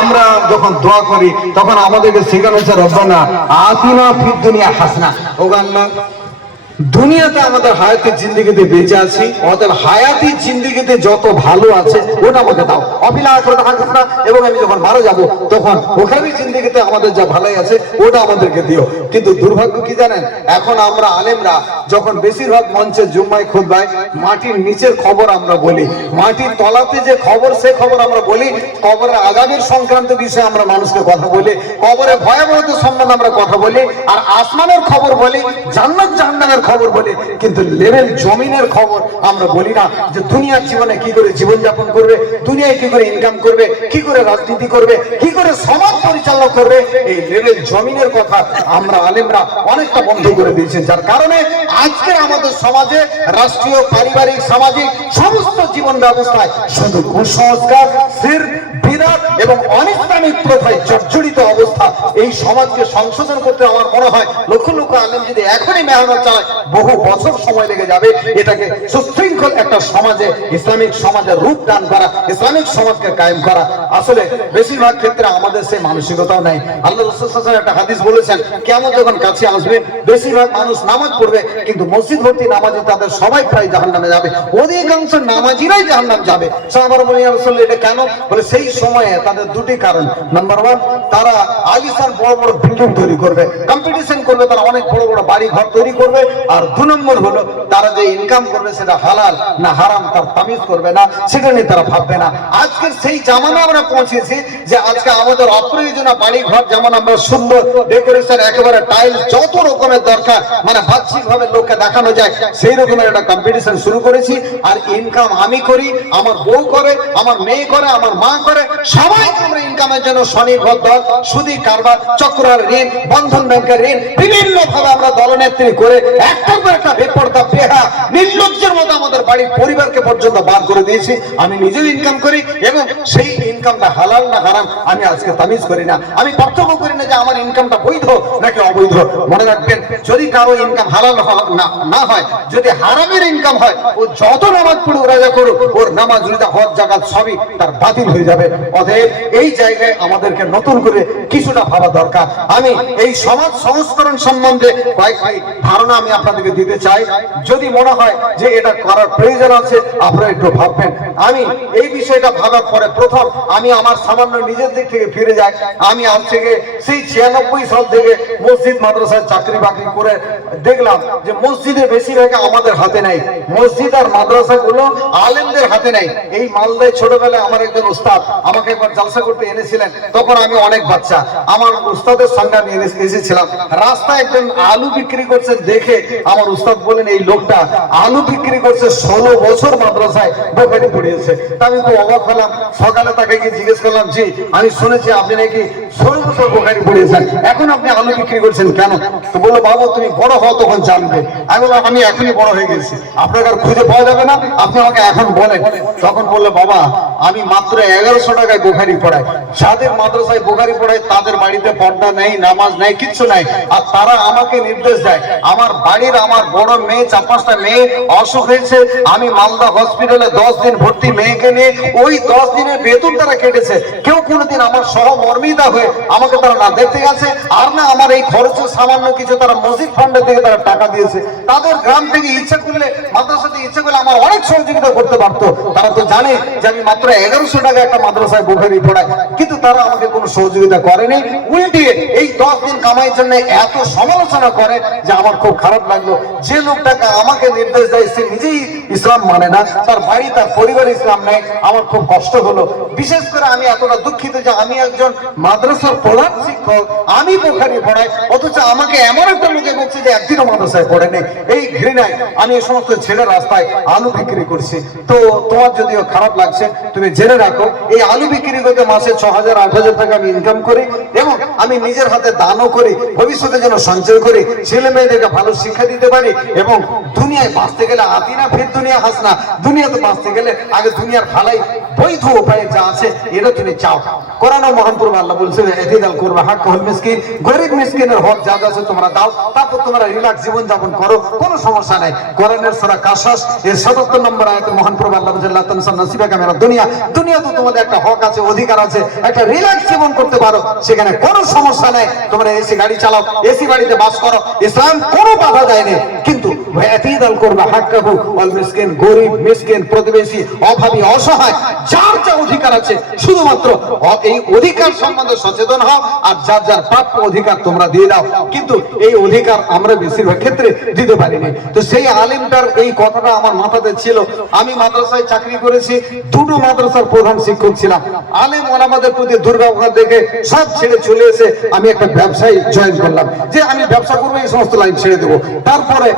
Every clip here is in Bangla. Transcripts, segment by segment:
আমরা যখন দোয়া করি, তখন আমাদেরকে শেখানো হচ্ছে রব্বানা আতিনা ফিদ দুনিয়া হাসনা। ও আল্লাহ দুনিয়াতে আমাদের হায়াতি জিন্দিগিতে বেঁচে আছি অতএব হায়াতি জিন্দিগিতে যত ভালো আছে, ওটা আমাকে দাও। অফিলা আখরাত হাসনা এবং আমি যখন মারা যাব, তখন ওখানে জিন্দিগিতে আমাদের যা ভালোই আছে, ওটা আমাদেরকে দিও। কিন্তু দুর্ভাগ্য কি জানেন? এখন আমরা আলেমরা, যখন বেশিরভাগ মঞ্চে জুম্মায় খুদবায় মাটির নিচের খবর আমরা বলি। মাটির তলাতে যে খবর, সে খবর আমরা বলি। কবরের আগামীর সংক্রান্ত বিষয়ে আমরা মানুষকে কথা বলি। কবরের ভয়াবহতা সম্বন্ধে আমরা কথা বলি। আর আসমানের খবর বলি। জান্নাত জাহান্নামের খবর বলি, কিন্তু লেভেল জমিনের খবর আমরা বলি না যে দুনিয়ার জীবনে কি করে জীবনযাপন করবে, দুনিয়ায় কি করে ইনকাম করবে, কি করে রাজনীতি করবে, কি করে সমাজ পরিচালনা করবে, এই লেভেল জমিনের কথা আমরা আলেমরা অনেকটা বন্ধ করে দিয়েছি। যার কারণে আজকের আমাদের সমাজে, রাষ্ট্রীয়, পারিবারিক, সামাজিক, সমস্ত জীবন ব্যবস্থায় শুধু কুসংস্কার সির বিরাট এবং অনিসলামিক প্রথায় জর্জরিত অবস্থা এই সমাজকে সংশোধন করতে আমার মনে হয় লক্ষ লক্ষ আলেম যদি এখনই মেহনত চালায়, বহু বছর সময় লেগে যাবে এটাকে সুশৃঙ্খল একটা সমাজে, ইসলামিক সমাজের রূপ দান করা, ইসলামিক সমাজকে কায়েম করা। আসলে বেশিরভাগ ক্ষেত্রে আমাদের সেই মানসিকতাও নাই। আল্লাহ রসুল একটা হাদিস বলেছেন কেমন যখন কাছে আসবে, বেশিরভাগ মানুষ নামাজ পড়বে, কিন্তু মসজিদ ভর্তি নামাজে তাদের সবাই প্রায় জাহান নামে যাবে। অধিকাংশ নামাজিরাই জাহান নাম যাবে। সাহাবার বলে এটা কেন? বলে, সেই সময়ে তাদের দুটি কারণ। নাম্বার ওয়ান তারা আলিশান বড় বড় বিল্ডিং তৈরি করবে। কম্পিটিশন করবে তারা অনেক বড় বড় বাড়ি ঘর তৈরি করবে। আর দু নম্বর হলো তারা যে ইনকাম করবে সেটা হালাল না হারাম তার তামিজ করবে না সেটা নিয়ে তারা ভাববে না। আজকের সেই জামানা আমরা পৌঁছেছি যে আজকে আমাদের অপ্রয়োজনীয় বাড়ি ঘর যেমন আমরা সুন্দর ডেকোরেশন একেবারে টাইলস যত রকমের দরকার মানে ভাবে লোককে দেখানো যায়, সেই রকমের একটা কম্পিটিশন শুরু করেছি। আর ইনকাম আমি করি, আমার বউ করে, আমার মেয়ে করে, আমার মা করে সবাই আমরা ইনকামের জন্য স্বনির্ভর দল, সুদী কারবার, চক্রার ঋণ, বন্ধন ব্যাংকের ঋণ বিভিন্ন ভাবে আমরা দলনেত্রী করে একটার পর একটা বেপর্দা বেহা নির্লজ্জের মতো আমাদের বাড়ির পরিবারকে পর্যন্ত করে আমি নিজেও ইনকাম করি এবং সেই ইনকামটা হালাল না হারাম আমি আজকে তামিজ করি না। আমি পার্থক্য করি না যে আমার ইনকামটা বৈধ নাকি অবৈধ। মনে রাখবেন, যদি কারও ইনকাম হালাল না হয়, যদি হারামের ইনকাম হয়, ও যত নামাজ পড়ুক, রাজা করুক, ওর নামাজ হজ সবই তার বাতিল হয়ে যাবে। অতএব এই জায়গায় আমাদেরকে নতুন করে কিছুটা ভাবা দরকার। আমি এই সমাজ সংস্করণ সম্বন্ধে ধারণা আমি আপনাদেরকে দিতে চাই। যদি মনে হয় যে এটা করার প্রয়োজন আছে, আপনারা একটু ভাববেন। আমি এই বিষয়টা ভাবার পরে প্রথম আমি আমার সামান্য নিজের দিক থেকে ফিরে যাই। আমি আজ থেকে সেই ছিয়ানব্বই সাল থেকে মসজিদ মাদ্রাসায় চাকরি বাকরি করে দেখলাম যে মসজিদে বেশিরভাগ আমাদের হাতে নাই। মসজিদ আর মাদ্রাসা গুলো আলেমদের হাতে নাই। এই মালদায় ছোটবেলায় আমার একজন উস্তাদ আমাকে একবার জালসা করতে এনেছিলেন। তখন আমি অনেক বাচ্চা। আমার উস্তাদের সঙ্গে আমি এসেছিলাম। রাস্তায় একজন আলু বিক্রি করছেন দেখে আমার উস্তাদ বলেন এই লোকটা আলু বিক্রি করছে ষোলো বছর মাদ্রাসায় বোকারি পড়িয়েছে। তা আমি খুব অবাক হলাম। সকালে তাকে গিয়ে জিজ্ঞেস করলাম, জি, আমি শুনেছি আপনি নাকি ষোলো বছর বোকারি পড়িয়েছেন। এখন আপনি আলু বিক্রি করছেন কেন? তো বলল, বাবা, তুমি বড় হও, তখন জানবে। আমি বললাম, আমি এখনই বড় হয়ে গেছি। আপনাকে আর খুঁজে পাওয়া যাবে না। আপনি আমাকে এখন বলেন। তখন বলল, বাবা, আমি মাত্র এগারোশো টাকায় বোখারি পড়াই। যাদের মাদ্রাসায় বোখারি পড়াই, তাদের বাড়িতে পর্দা নেই, নামাজ নেই, কিচ্ছু নাই। আর তারা আমাকে নির্দেশ দেয়, আমার বাড়ির আমার বড় মেয়ে পাঁচটা মেয়ে অসুখ হয়েছে, আমি মালদা হসপিটালে দশ দিন ভর্তি মেয়েকে নিয়ে ওই দশ দিনের বেতন তারা কেটেছে। কেউ কোনোদিন আমার সহমর্মিতা হয়ে আমাকে তারা না দেখতে গেছে, আর না আমার এই খরচের সামান্য কিছু তারা মসজিদ ফান্ডের থেকে তারা টাকা দিয়েছে। তাদের গ্রাম থেকে ইচ্ছা করলে, মাদ্রাসাতে ইচ্ছা করলে আমার অনেক সহযোগিতা করতে পারতো। তারা তো জানে যে আমি মাত্র এগারোশো টাকা একটা মাদ্রাসায় বোখারি পড়াই কিন্তু তারা আমাকে কোনো সহযোগিতা করেনি। উল্টিয়ে এই দশ দিন কামাইয়ের জন্য এত সমালোচনা করে যে আমার খুব খারাপ লাগল। যে লোকটাকে আমাকে নির্দেশ দেয়, সে নিজেই ইসলাম মানে না। তার বাড়ি তার পরিবার ইসলাম নেই আমার খুব কষ্ট হলো। বিশেষ করে আমি এতটা দুঃখিত যে আমি একজন মাদ্রাসার প্রধান শিক্ষক। আমি বোখারি পড়াই, অথচ আমাকে এমন একটা লোকে বলছে যে একদিনও মাদ্রাসায় পড়েনি। এই ঘৃণায় আমি এই সমস্ত ছেলে রাস্তায় আলু বিক্রি করছি। তো তোমার যদিও খারাপ লাগছে, তুমি জেনে রাখো, এই আলু বিক্রি করতে মাসে ছ হাজার আট হাজার টাকা আমি ইনকাম করি এবং আমি নিজের হাতে দানও করি। ভবিষ্যতে যেন সঞ্চয় করি। ছেলে মেয়েদেরকে ভালো শিক্ষা দিতে পারি এবং দুনিয়ায় বাঁচতে গেলে আদিনা ফের দুনিয়া হাসনা। দুনিয়াতে বাঁচতে গেলে আগে দুনিয়ার ভালাই বৈধ উপায়ে যা আছে এটা তুমি চাও। কোরআন ও মহানপুর আল্লাহ বলছে, এতিদাল করবে হাক হল মিসকিন। গরিব মিসকিনের হক যা যা আছে তোমরা দাও, তারপর তোমরা রিল্যাক্স জীবন যাপন করো, কোনো সমস্যা নাই। কোরআনের সূরা কাসাস এর 77 নম্বর আয়াতে মহানপুর আল্লাহ বলছে আল্লাহ তানসা নাসিবাকা মেরা দুনিয়া দুনিয়া। তো তোমাদের একটা হক আছে, অধিকার আছে, একটা রিল্যাক্স জীবন করতে পারো। সেখানে কোনো সমস্যা নাই। তোমরা এসি গাড়ি চালাও, এসি বাড়িতে বাস করো। ইসলাম কোনো বাধা দেয়নি। কিন্তু আমরা বেশিরভাগ ক্ষেত্রে দিতে পারিনি। তো সেই আলিমটার এই কথাটা আমার মাথাতে ছিল। আমি মাদ্রাসায় চাকরি করেছি, দুটো মাদ্রাসার প্রধান শিক্ষক ছিলাম। আলিম ওলামাদের প্রতি দুর্ব্যবহার দেখে সব ছেড়ে চলে এসে আমি একটা ব্যবসায় জয়েন করলাম। যে আমি ব্যবসা করব, এই সমস্ত লাইন ছেড়ে দেবো। তারপরে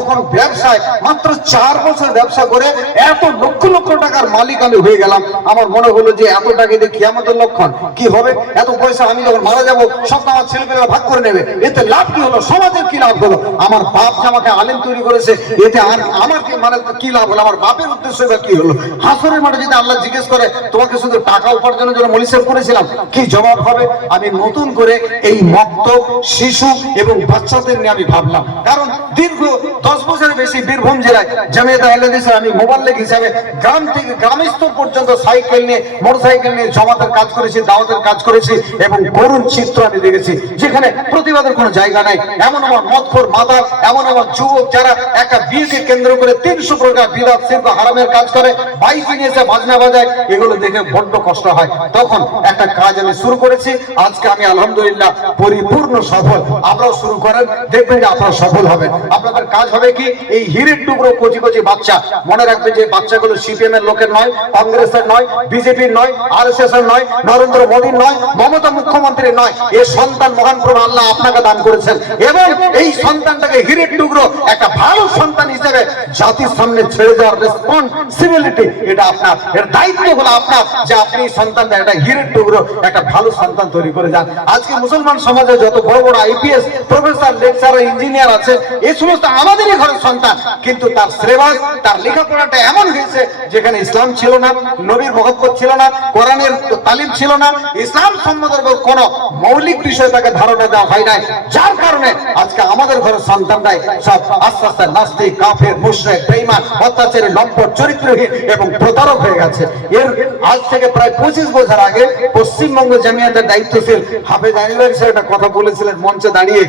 যখন ব্যবসায়, মাত্র চার বছর ব্যবসা করে এত লক্ষ লক্ষ টাকার মালিক আমি হয়ে গেলাম। আমার মনে হলো যে এত টাকা দিয়ে আমাদের লক্ষণ কি হবে? এত পয়সা আমি যখন মারা যাব, সব আমার ছেলেপেলেরা ভাগ করে নেবে। এতে লাভ কি হলো? সমাজের কি লাভ হলো? আমার বাপ যে আমাকে আলেম তৈরি করেছে, এতে আর আমার কি মানে কি লাভ হলো? আমার বাপের উদ্দেশ্য বা কি হলো? হাসরের মাঠে যদি আল্লাহ জিজ্ঞেস করে, তোমাকে শুধু টাকা উপার্জনের জন্য মলিসেব করেছিলাম, কি জবাব হবে? আমি নতুন করে এই মক্ত শিশু এবং বাচ্চাদের নিয়ে আমি ভাবলাম। কারণ দীর্ঘ দশ বছরের বেশি বীরভূম জেলায় জামিয়াত আহলেদিসের আমি মোবাল্লেগ হিসাবে গ্রাম থেকে গ্রাম স্তর পর্যন্ত সাইকেল নিয়ে, মোটরসাইকেল নিয়ে জমাতের কাজ করেছি, দাওয়াতের কাজ করেছি এবং করুণ চিত্র আমি দেখেছি, যেখানে প্রতিবাদের কোনো জায়গা নাই। এমন আমার মদখোর মাদা এমন আমার যুবক যারা একটা বিয়েকে কেন্দ্র করে তিনশো প্রকার বিরাট শিল্প হারামের কাজ করে, বাইক নিয়ে এসে বাজনা বাজায়, এগুলো দেখে বড্ড কষ্ট হয়। তখন একটা কাজ আমি শুরু করেছি, আজকে আমি আলহামদুলিল্লাহ পরিপূর্ণ সফল। আপনারাও শুরু করেন, দেখবেন যে আপনারা সফল হবেন। আপনাদের কাজ হবে কি? এই হিরের টুকরো কচি কচি বাচ্চা। মনে রাখবেন যে বাচ্চাগুলো সিপিএম এর লোকের নয়, কংগ্রেসের নয়, বিজেপির নয় আর এস এর নয়, নরেন্দ্র মোদীর নয়, মমতা মুখ্যমন্ত্রীর নয়। এ সন্তান মহান প্রভু আল্লাহ আপনাকে দান করেছেন। এবং এই সন্তানটাকে হিরের টুকরো একটা ভালো সন্তান হিসেবে জাতির সামনে ছেড়ে দেওয়ার রেসপন্সিবিলিটি এটা আপনার। এর দায়িত্ব হলো আপনার যে আপনি সন্তানটা একটা হিরের টুকরো, একটা ভালো সন্তান তৈরি করে যান। আজকে মুসলমান সমাজে যত বড় বড় আইপিএস প্রফেসর লেকচারার ইঞ্জিনিয়ার আছে এই সমস্ত আমাদেরই ঘরের সন্তান, কিন্তু তার সিলেবাস তার লেখাপড়াটা এমন হয়েছে যেখানে ইসলাম ছিল না, নবীর মহব্বত ছিল না, কোরআনের তালিম ছিল না, ইসলাম সম্বন্ধে কোন মৌলিক বিষয় তাকে ধারণা দেওয়া হয় নাই। যার কারণে আজকে আমাদের ঘরের সন্তানরাই সব আস্তে আস্তে নাস্তিক, কাফের, মুশরিক, বেঈমান, অত্যাচারী, লম্পট, চরিত্রহীন এবং প্রতারক হয়ে গেছে। এর আজ থেকে প্রায় পঁচিশ বছর আগে পশ্চিমবঙ্গ জামিয়াতের দায়িত্বশীল হাফেজ আইনুল্লাহ সাহেব একটা কথা বলেছিলেন মঞ্চে দাঁড়িয়ে,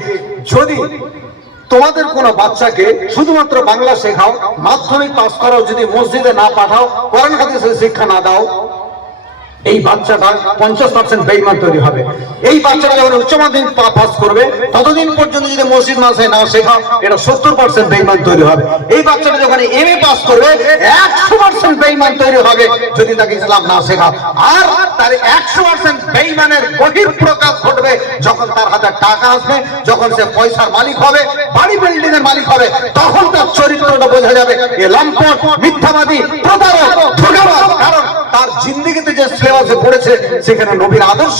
যদি তোমাদের কোন বাচ্চাকে শুধুমাত্র বাংলা শেখাও, মাধ্যমিক পাস করাও যদি মসজিদে না পাঠাও, কোরআন হাদিসের শিক্ষা না দাও এই বাচ্চাটা পঞ্চাশ পার্সেন্ট বেইমান তৈরি হবে। এই বাচ্চাটা যখন উচ্চ মাধ্যমিক পাস করবে, ততদিন পর্যন্ত যদি মসজিদ মাসে না শেখাও এটা সত্তর পার্সেন্ট বেইমান তৈরি হবে। এই বাচ্চাটা যখন এম এ পাস করবে, একশো পার্সেন্ট বেইমান তৈরি হবে যদি তাকে ইসলাম না শেখাও আর তার একশো পার্সেন্ট বেইমানের গভীর প্রকাশ ঘটবে যখন তার হাতে টাকা আসবে, যখন সে পয়সার মালিক হবে, বাড়ি বিল্ডিং এর মালিক হবে, তখন তার চরিত্রটা বোঝা যাবে। এ লম্পট, মিথ্যাবাদী, প্রতারক, ধোঁকাবাজ। কারণ তার জিন্দিগিতে যে সিলেবাসে পড়েছে, সেখানে নবীর আদর্শ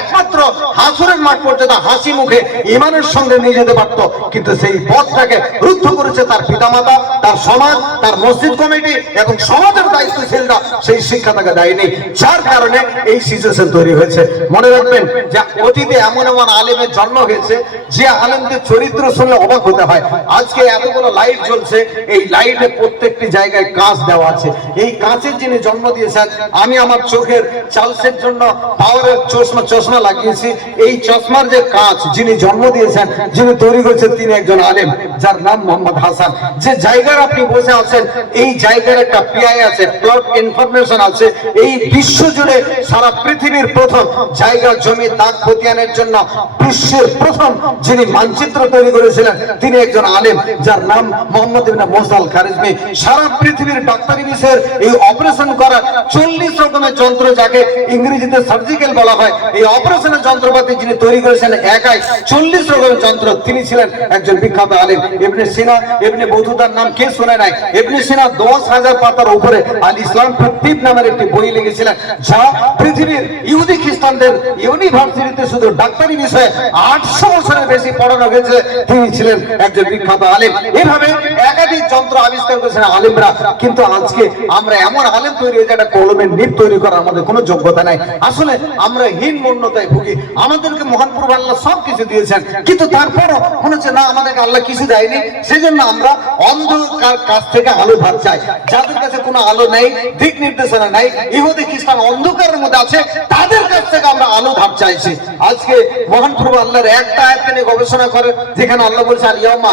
একমাত্র হাসুরের মাঠ পর্যন্ত হাসি মুখে ইমানের সঙ্গে নিয়ে যেতে পারত। কিন্তু সেই পথটাকে রুদ্ধ করেছে তার পিতামাতা, তার সমাজ, তার মসজিদ কমিটি এবং সমাজের দায়িত্বশীলরা। সেই শিক্ষা তাকে দেয়নি, যার কারণে এই সিচুয়েশন তৈরি হয়েছে। মনে রাখবেন যে অতীতে এমন এমন আলেমের জন্ম হয়েছে, যে আলেমদের চরিত্র শুনলে অবাক হতে হয়। আজকে এতগুলো লাইট জ্বলছে, এই লাইটে প্রত্যেকটি জায়গায় কাঁচ দেওয়া আছে। এই কাঁচের যিনি জন্ম দিয়েছেন, আমি আমার চোখের চালসের জন্য পাওয়ারের চশমা চশমা লাগিয়েছি। এই চশমার যে কাঁচ যিনি জন্ম দিয়েছেন, যিনি তৈরি করেছেন, তিনি একজন আলেম, যার নাম মোহাম্মদ হাসান। যে জায়গার আপনি বসে আছেন, এই জায়গার একটা পিআই আছে প্লট ইনফরমেশন আছে। এই বিশ্ব জুড়ে সারা পৃথিবীর প্রথম জায়গা জমি দাগ খতিয়ানের জন্য বিশ্বের প্রথম যিনি মানচিত্র তৈরি করেছিলেন, তিনি একজন আলেম, যার নাম মোহাম্মদ ইবনে মোসাল খারিজমি। সারা পৃথিবীর ডাক্তারি বিষয়ের এই অপারেশন করার চল্লিশ রকমের যন্ত্র যাকে ইংরেজিতে সার্জিক্যাল বলা হয়। এই অপারেশনের যন্ত্রপাতি যিনি তৈরি করেছেন একাই, চল্লিশ রকমের যন্ত্র তিনি ছিলেন একজন বিখ্যাত আলিম। ইবনে সিনা ইবনে বৌদ্ধতার নাম কে শুনে নাই। ইবনে সিনা দশ হাজার পাতার উপরে আল ইসলাম প্রদীপ নামের একটি বই লিখেছিলেন, যা পৃথিবীর ইহুদি খ্রিস্টানদের ইউনিভার্সিটিতে শুধু ডাক্তারি বিষয়ে আটশো বছরের বেশি পড়ানো হয়েছে তিনি ছিলেন একজন বিখ্যাত আলিম। এভাবে একাধিক যন্ত্র আবিষ্কার করেছেন আলিমরা। কিন্তু আজকে আমরা এমন আলেম তৈরি হয়েছে, একটা কলমের নিপ তৈরি করার আমাদের কোনো যোগ্যতা নাই। আসলে আমরা হীন মন্যতায় ভুগি। আমাদেরকে মহান প্রভু আল্লাহ সব কিছু দিয়েছেন। কিন্তু তারপরও মনে হচ্ছে, না, আমাদেরকে আল্লাহ কিছু দেয়নি। সেজন্য আমরা অন্ধকার কাছ থেকে আলো ভাত চাই। যাদের কাছে কোনো আলো নেই, দিক নির্দেশনা নাই, ইহুদি, খ্রিস্টান অন্ধকারের মধ্যে আছে, তাদের কাছ থেকে আমরা আলো ভাত চাইছি। আজকে মহান প্রভু আল্লাহর একটা আয়াতকে গবেষণা করে যেখানে আল্লাহ বলছে আলিয়ামা